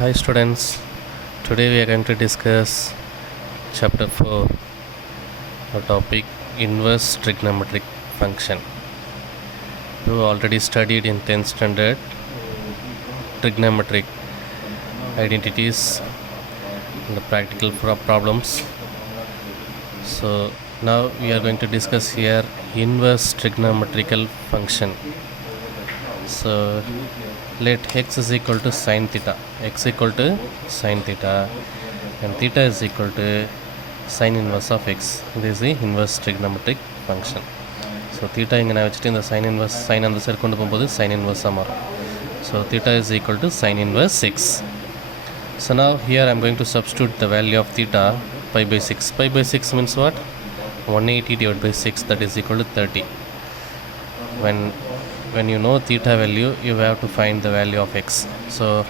Hi students, today we are going to discuss chapter 4, the topic inverse trigonometric function. You already studied in 10th standard trigonometric identities and the practical problems. So now we are going to discuss here inverse trigonometrical function. So let x is equal to sine theta, x equal to sine theta, and theta is equal to sine inverse of x. This is the inverse trigonometric function. So theta inga na vechittu the sine inverse sine and the side kondu pogumbodhu sine inverse ah marum. So theta is equal to sine inverse 6. So now here I am going to substitute the value of theta pi by 6. Pi by 6 means what? 180 divided by 6, that is equal to 30. When you know theta value, you have to find the value of x. So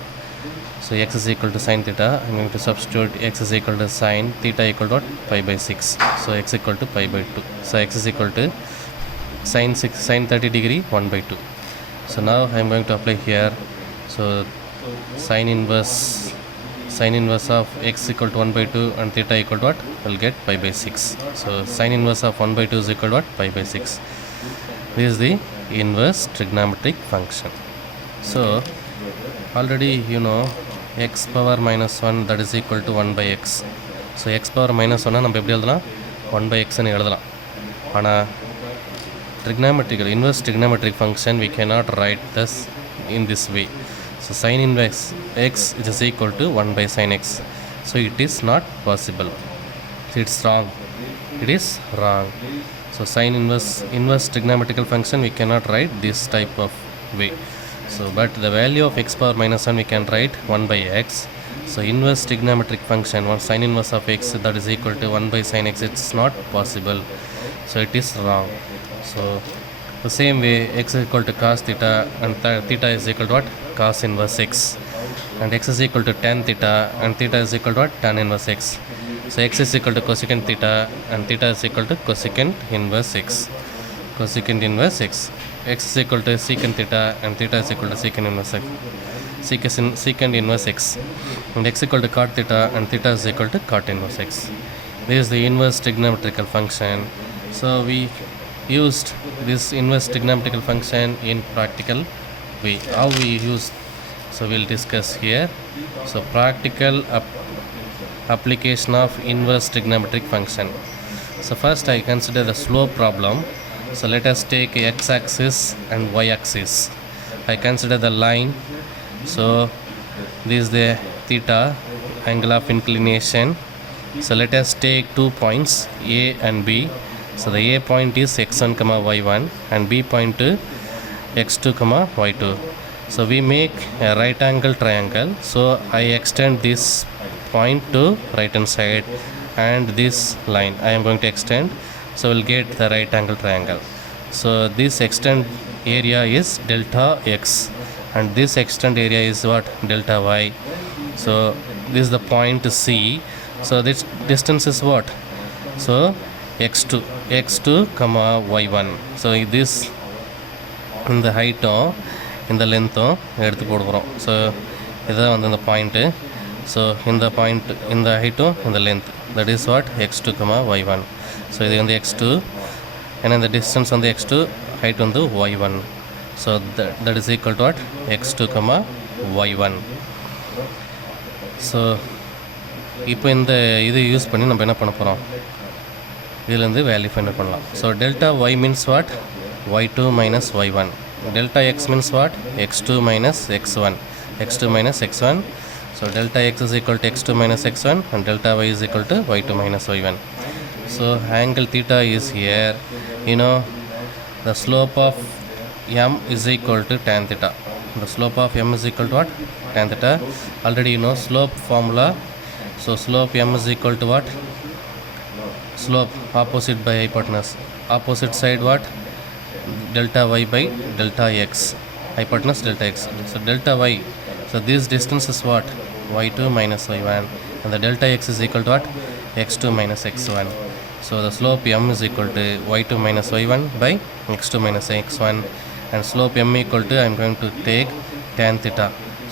x is equal to sine theta. I'm going to substitute x is equal to sine theta equal to what? Pi by 6. So x equal to pi by 2. So x is equal to sine 30 degree 1 by 2. So now I'm going to apply here. So sine inverse of x equal to 1 by 2 and theta equal to what? We'll get pi by 6. So sine inverse of 1 by 2 is equal to what? Pi by 6. This is the inverse trigonometric function. So already you know x power minus 1 that is equal to 1 by x. So x power minus 1 நம்ம எப்படி எழுதலாம்? 1 by x ன்னு எழுதலாம். ஆனால் inverse trigonometric function we cannot write this in this way. So sin inverse x is equal to 1 by sin x. So it is not possible. It's wrong. It is wrong. So sin inverse trigonometrical function we cannot write this type of way. So but the value of x power minus 1 we can write 1 by x. So inverse trigonometric function, one sin inverse of x that is equal to 1 by sin x, it's not possible. So it is wrong. So the same way x is equal to cos theta and theta is equal to what? Cos inverse x. And x is equal to tan theta and theta is equal to what? Tan inverse x. So x is equal to cosecant theta and theta is equal to cosecant inverse x. Cosecant inverse x. X is equal to secant theta and theta is equal to secant inverse x. Secant inverse x. And x equal to cot theta and theta is equal to cot inverse x. This is the inverse trigonometrical function. So we used this inverse trigonometrical function in practical way. How we use? So we'll discuss here. So practical application of inverse trigonometric function. So first I consider the slope problem. So let us take x-axis and y-axis. I consider the line. So this is the theta, angle of inclination. So let us take 2 points A and B. So the A point is x1, y1 and B point to x2, y2. So we make a right angle triangle. So I extend this point to right hand side and this line I am going to extend. So we'll get the right angle triangle. So this extend area is delta x and this extend area is what? Delta y. So this is the point C. So this distance is what? So x2, y1. So this in the height in the length எடுத்து போடுறோம். So இதான் வந்து இந்த point. So in the point in the height in the length, that is what? x2, y1. So இது வந்து x2 and then the distance on the x2, height on the y1. So that is equal to what? x2, y1. So இப்போ இந்த இது யூஸ் பண்ணி நம்ம என்ன பண்ண போகிறோம்? இதிலேருந்து வேல்யூ ஃபைண்ட் பண்ணலாம். So delta y means what? y2 minus y1. Delta x means what? x2 minus x1. x2 minus x1. So delta x is equal to x2 minus x1 and delta y is equal to y2 minus y1. So angle theta is here. You know the slope of m is equal to tan theta. The slope of m is equal to what? Tan theta. Already you know slope formula. So slope m is equal to what? Slope opposite by hypotenuse. Opposite side what? Delta y by delta x. Hypotenuse delta x. So delta y. So this distance is what? y2 minus y1 and the delta x is equal to what? x2 minus x1. So the slope m is equal to y2 minus y1 by x2 minus x1 and slope m equal to I am going to take tan theta.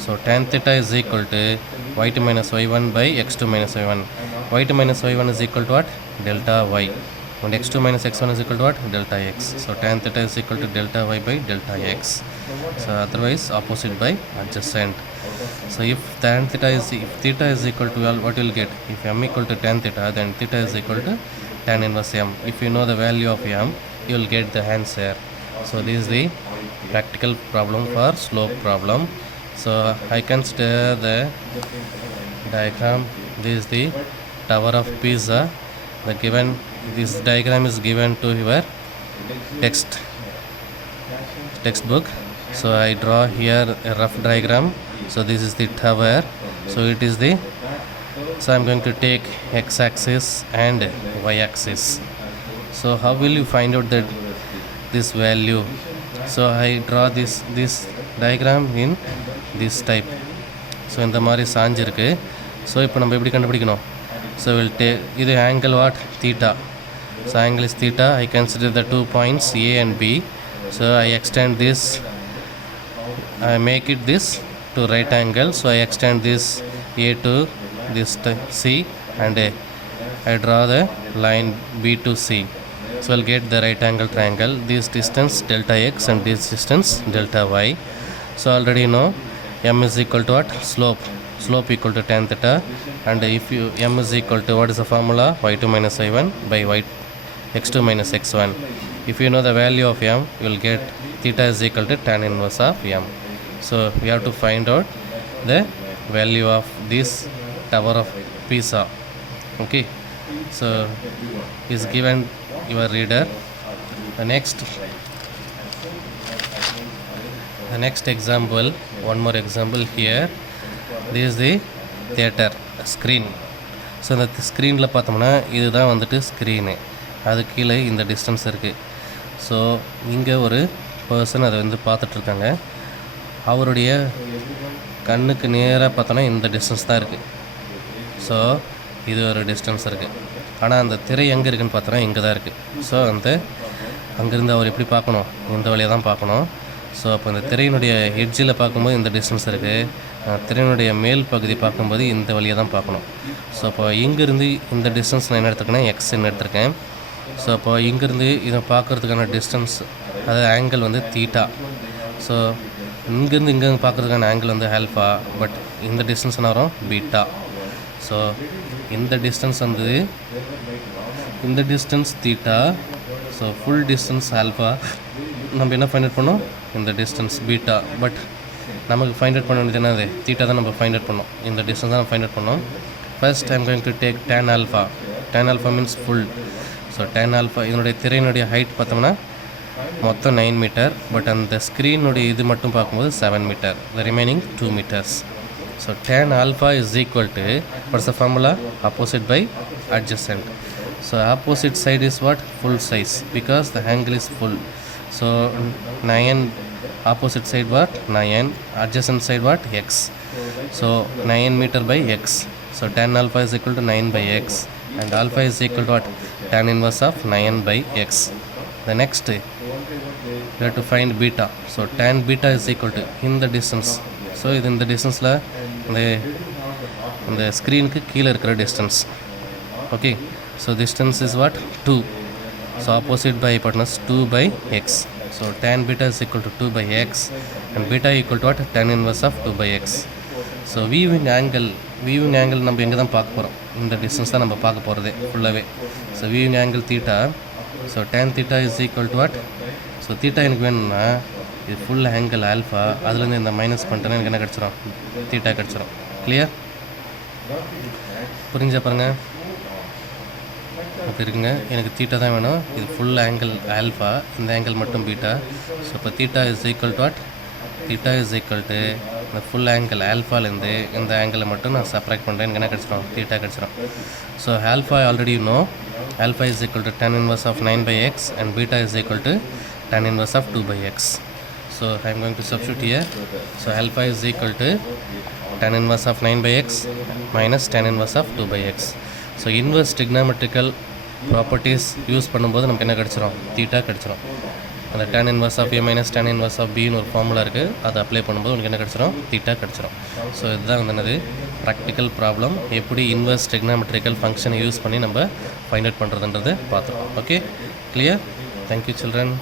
So tan theta is equal to y2 minus y1 by x2 minus y1. y2 minus y1 is equal to what? Delta y. And x2 minus x1 is equal to what? Delta x. So tan theta is equal to delta y by delta x. So otherwise opposite by adjacent. So if theta is equal to what you will get? If m equal to tan theta, then theta is equal to tan inverse m. If you know the value of m, you will get the answer. So this is the practical problem for slope problem. So I consider the diagram. This is the Tower of Pisa. This diagram is given to your textbook. So I draw here a rough diagram. So this is the tower. So it is the, so I'm going to take x-axis and y-axis. So how will you find out that this value? So I draw this diagram in this type. So இந்த மாதிரி சாஞ்சிருக்கு. So இப்போ நம்ம எப்படி கண்டுபிடிக்கணும்? So we'll take இது angle what? Theta. So angle is theta. I consider the 2 points A and B. So I extend this, I make it this to right angle. So I extend this A to this C and I draw the line B to C. So I'll get the right angle triangle. This distance delta x and this distance delta y. So already you know m is equal to what? Slope equal to tan theta. And if you m is equal to what is the formula? y2 minus y1 by x2 minus x1. If you know the value of m, you will get theta is equal to tan inverse of m. So we have to find out the value of this Tower of Pisa. Okay, so is given your reader. The next example, one more example here. This is the theater screen. So இந்த ஸ்க்ரீனில் பார்த்தோம்னா இதுதான் வந்துட்டு ஸ்க்ரீனு, அது கீழே இந்த டிஸ்டன்ஸ் இருக்குது. ஸோ இங்கே ஒரு பர்சன் அதை வந்து பார்த்துட்ருக்காங்க. அவருடைய கண்ணுக்கு நேராக பார்த்தோன்னா இந்த டிஸ்டன்ஸ் தான் இருக்குது. ஸோ இது ஒரு டிஸ்டன்ஸ் இருக்குது. ஆனால் அந்த திரை எங்கே இருக்குதுன்னு பார்த்தோன்னா இங்கே தான் இருக்குது. ஸோ அங்கேருந்து அவர் எப்படி பார்க்கணும்? இந்த வழியாக தான் பார்க்கணும். ஸோ அப்போ இந்த திரையினுடைய எட்ஜில் பார்க்கும்போது இந்த டிஸ்டன்ஸ் இருக்குது, திரையினுடைய மேல் பகுதி பார்க்கும்போது இந்த வழியாக தான் பார்க்கணும். ஸோ அப்போ இங்கேருந்து இந்த டிஸ்டன்ஸ் நான் என்ன எடுத்துருக்கேன்னா எக்ஸ்ன்னு எடுத்திருக்கேன். ஸோ அப்போ இங்கேருந்து இதை பார்க்குறதுக்கான டிஸ்டன்ஸ், அதாவது ஆங்கிள் வந்து தீட்டா. ஸோ இங்கேருந்து இங்கே பார்க்குறதுக்கான ஆங்கிள் வந்து ஆல்ஃபா, பட் இந்த டிஸ்டன்ஸ் என்ன வரும்? பீட்டா. ஸோ இந்த டிஸ்டன்ஸ் வந்து இந்த distance theta. So full distance alpha. நம்ம என்ன ஃபைண்ட் அவுட் பண்ணோம்? இந்த டிஸ்டன்ஸ் பீட்டா. பட் நமக்கு ஃபைண்ட் அவுட் பண்ண வேண்டியது என்னது? தீட்டா தான் நம்ம ஃபைண்ட் அவுட் பண்ணோம். இந்த டிஸ்டன்ஸ் தான் நம்ம ஃபைண்ட் அவுட் பண்ணோம். First I'm going to take tan alpha. tan alpha means full. So tan alpha இதனுடைய திரையினுடைய ஹைட் பார்த்தோம்னா மொத்தம் 9 மீட்டர். பட் அந்த ஸ்க்ரீனுடைய இது மட்டும் பார்க்கும்போது 7 metre. The remaining 2 metres. So tan alpha is equal to what's the formula? Opposite by adjacent. So opposite side is what? Full size, because the angle is full. So 9, opposite side what? 9, adjacent side what? X. So 9 meter by x. So tan alpha is equal to 9 by x, and alpha is equal to what? Tan inverse of 9 by x. The next we have to find beta. So tan beta is equal to in the distance. So in the distance la the screen ku கீழ இருக்கிற distance. Okay, so distance is what? 2. So opposite by hypotenuse 2 by x. So tan beta is equal to 2 by x, and beta equal to what? Tan inverse of 2 by x. So viewing angle நம்ம எங்கே தான் பார்க்க போகிறோம்? இந்த டிஸ்டன்ஸ் தான் நம்ம பார்க்க போகிறதே ஃபுல்லாகவே. So viewing angle theta. So tan theta is equal to what? So theta எனக்கு வேணும்னா இது ஃபுல் ஆங்கிள் ஆல்ஃபா, அதுலேருந்து இந்த மைனஸ் பண்ணிட்டேன்னா எனக்கு என்ன கிடச்சிரும்? தீட்டா கிடச்சிரும். கிளியர்? புரிஞ்சா பாருங்கள். அப்போ இருக்குங்க, எனக்கு தீட்டா தான் வேணும். இது ஃபுல் ஆங்கிள் ஆல்ஃபா, இந்த ஆங்கிள் மட்டும் பீட்டா. ஸோ இப்போ theta is equal to what? Theta is equal to இந்த ஃபுல் ஆங்கிள் ஆல்ஃபாலேருந்து இந்த ஆங்கிளை மட்டும் நான் சப்ராக்ட் பண்ணுறேன். எனக்கு என்ன கிடச்சிரும்? தீட்டா கிடச்சிரும். So alpha already know. Alpha is equal to tan inverse of 9 by x, and beta is equal to tan inverse of 2 by x. So I am going to substitute here. So alpha is equal to tan inverse of 9 by x minus tan inverse of 2 by x. So inverse trigonometrical properties use பண்ணும்போது நமக்கு என்ன கிடச்சிரும்? Theta கிடச்சிரும். அந்த tan inverse of a minus tan inverse of bன்னு ஒரு formula இருக்குது, அதை அப்ளை பண்ணும்போது உங்களுக்கு என்ன கிடச்சிரும், தீட்டா கிடச்சிரும். ஸோ இதுதான் வந்து என்னது ப்ராக்டிக்கல் ப்ராப்ளம். எப்படி இன்வெர்ஸ் ட்ரிக்னாமெட்ரிக்கல் ஃபங்க்ஷனை யூஸ் பண்ணி நம்ம ஃபைண்ட் அவுட் பண்ணுறதுன்றது பார்த்துருக்கோம். Okay, clear? Thank you children.